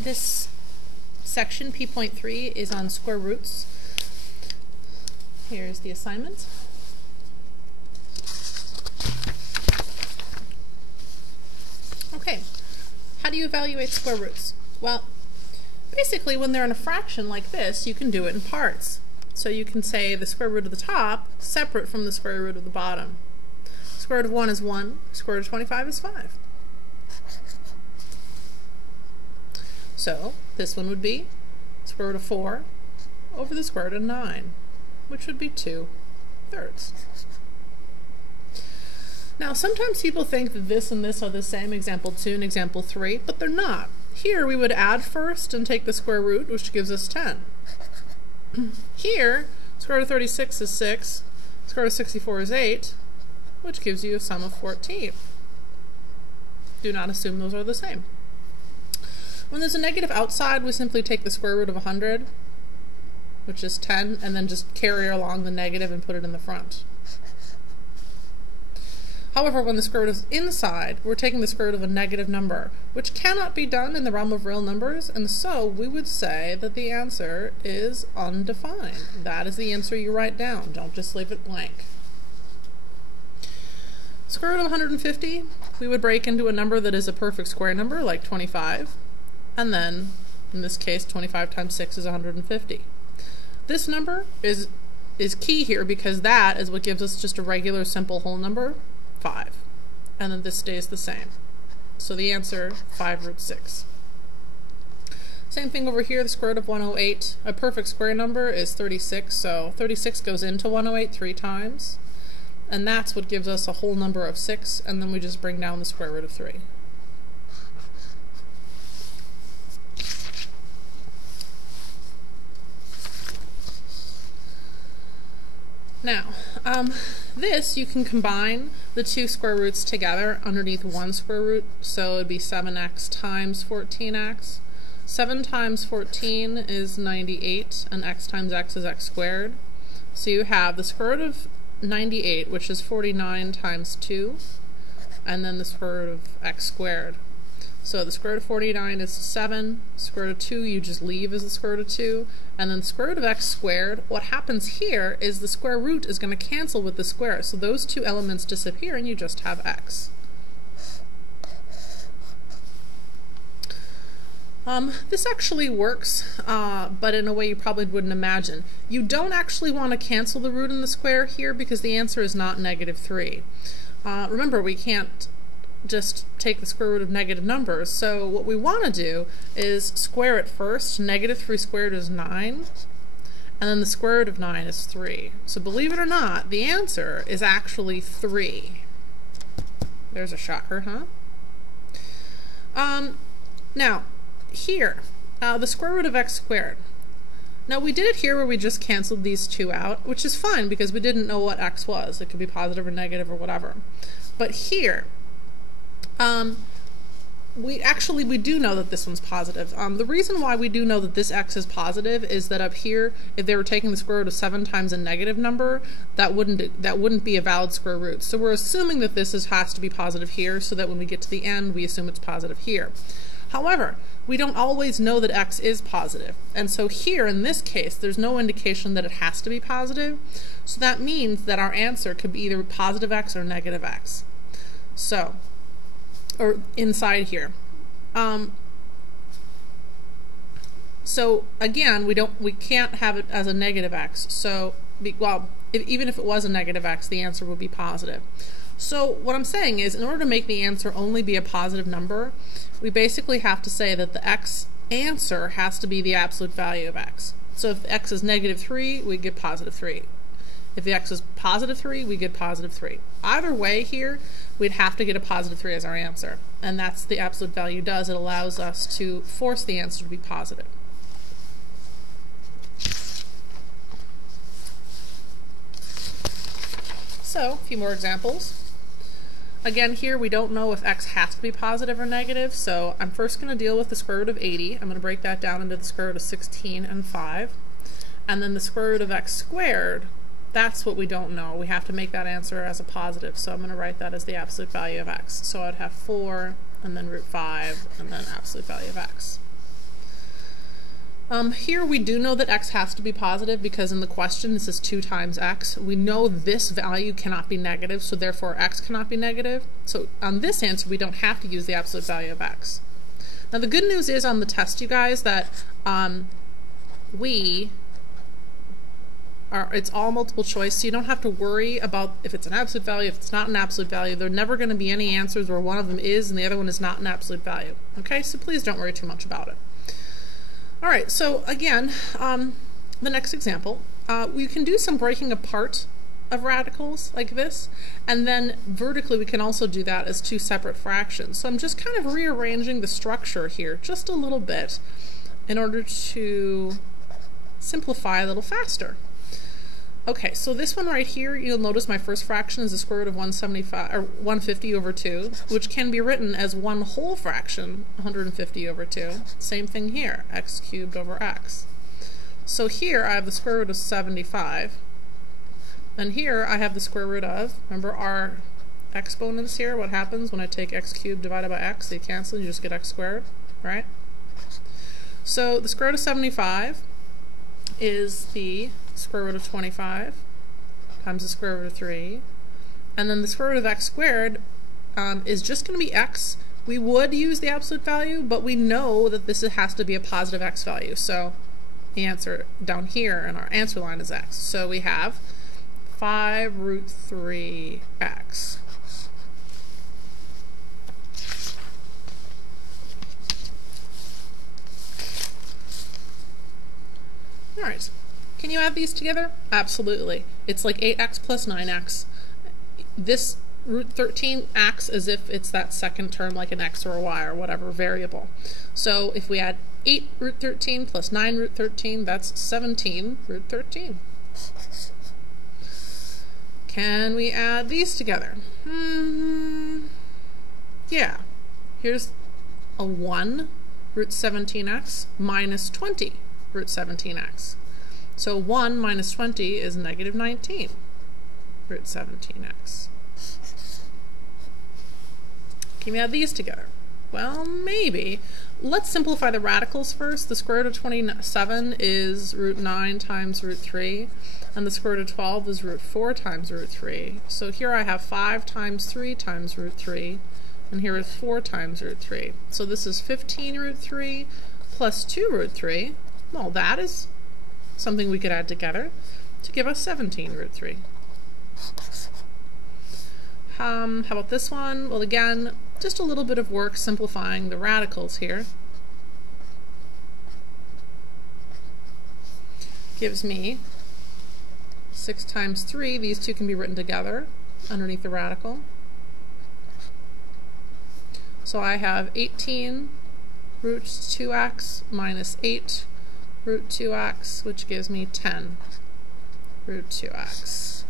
This section, P.3, is on square roots. Here's the assignment. Okay, how do you evaluate square roots? Well, basically when they're in a fraction like this, you can do it in parts. So you can say the square root of the top separate from the square root of the bottom. Square root of 1 is 1, square root of 25 is 5. So this one would be square root of 4 over the square root of 9, which would be 2/3. Now sometimes people think that this and this are the same, example 2 and example 3, but they're not. Here we would add first and take the square root, which gives us 10. Here, square root of 36 is 6, square root of 64 is 8, which gives you a sum of 14. Do not assume those are the same. When there's a negative outside, we simply take the square root of 100, which is 10, and then just carry along the negative and put it in the front. However, when the square root is inside, we're taking the square root of a negative number, which cannot be done in the realm of real numbers, and so we would say that the answer is undefined. That is the answer you write down. Don't just leave it blank. Square root of 150, we would break into a number that is a perfect square number, like 25, and then, in this case, 25 times 6 is 150. This number is key here because that is what gives us just a regular simple whole number, 5. And then this stays the same. So the answer, 5√6. Same thing over here, the square root of 108. A perfect square number is 36, so 36 goes into 108 3 times. And that's what gives us a whole number of 6, and then we just bring down the square root of 3. Now, this you can combine the two square roots together underneath one square root, so it would be 7x times 14x. 7 times 14 is 98, and x times x is x squared. So you have the square root of 98, which is 49 times 2, and then the square root of x squared. So the square root of 49 is 7, square root of 2 you just leave as the square root of 2, and then the square root of x squared, what happens here is the square root is going to cancel with the square, so those two elements disappear and you just have x. This actually works, but in a way you probably wouldn't imagine. You don't actually want to cancel the root in the square here because the answer is not -3. Remember, we can't just take the square root of negative numbers, so what we want to do is square it first. -3 squared is 9, and then the square root of 9 is 3. So believe it or not, the answer is actually 3. There's a shocker, huh? Now, here, the square root of x squared. Now we did it here where we just canceled these two out, which is fine because we didn't know what x was. It could be positive or negative or whatever. But here, we do know that this one's positive. The reason why we do know that this x is positive is that up here, if they were taking the square root of 7 times a negative number, that wouldn't be a valid square root. So we're assuming that this has to be positive here, so that when we get to the end, we assume it's positive here. However, we don't always know that x is positive, and so here in this case there's no indication that it has to be positive, so that means that our answer could be either positive x or negative x. So, or inside here. So again, we can't have it as a negative x, so even if it was a negative x, the answer would be positive. So what I'm saying is, in order to make the answer only be a positive number, we basically have to say that the x answer has to be the absolute value of x. So if x is -3, we get +3. If the x is +3, we get +3. Either way here, we'd have to get a +3 as our answer. And that's the absolute value does. It allows us to force the answer to be positive. So, a few more examples. Again, here we don't know if x has to be positive or negative, so I'm first going to deal with the square root of 80. I'm going to break that down into the square root of 16 and 5. And then the square root of x squared That's what we don't know. We have to make that answer as a positive, so I'm going to write that as the absolute value of x. So I'd have 4, and then root 5, and then absolute value of x. Here we do know that x has to be positive because in the question this is 2 times x. We know this value cannot be negative, so therefore x cannot be negative. So on this answer we don't have to use the absolute value of x. Now the good news is on the test, you guys, that it's all multiple choice, so you don't have to worry about if it's an absolute value, if it's not an absolute value. There are never going to be any answers where one of them is and the other one is not an absolute value. Okay, so please don't worry too much about it. Alright, so again, the next example, we can do some breaking apart of radicals like this, and then vertically we can also do that as 2 separate fractions. So I'm just kind of rearranging the structure here just a little bit in order to simplify a little faster. Okay, so this one right here, you'll notice my first fraction is the square root of 150 over 2, which can be written as 1 whole fraction, 150 over 2. Same thing here, x cubed over x. So here I have the square root of 75, and here I have the square root of, remember our exponents here, what happens when I take x cubed divided by x, they cancel, you just get x squared, right? So the square root of 75 is the square root of 25 times the square root of 3, and then the square root of x squared is just going to be x. We would use the absolute value, but we know that this has to be a positive x value, so the answer down here in our answer line is x. So we have 5 root 3x. Alright, can you add these together? Absolutely. It's like 8x plus 9x. This root 13 acts as if it's that second term, like an x or a y or whatever variable. So if we add 8 root 13 plus 9 root 13, that's 17 root 13. Can we add these together? Yeah. Here's a 1 root 17x minus 20 root 17x. So 1 minus 20 is negative 19 root 17x. Can we add these together? Well, maybe. Let's simplify the radicals first. The square root of 27 is root 9 times root 3, and the square root of 12 is root 4 times root 3. So here I have 5 times 3 times root 3, and here is 4 times root 3. So this is 15 root 3 plus 2 root 3. Well, that is something we could add together to give us 17 root 3. How about this one? Well, again, just a little bit of work simplifying the radicals here. Gives me 6 times 3. These two can be written together underneath the radical. So I have 18 root 2x minus 8 root 2x, which gives me 10 root 2x.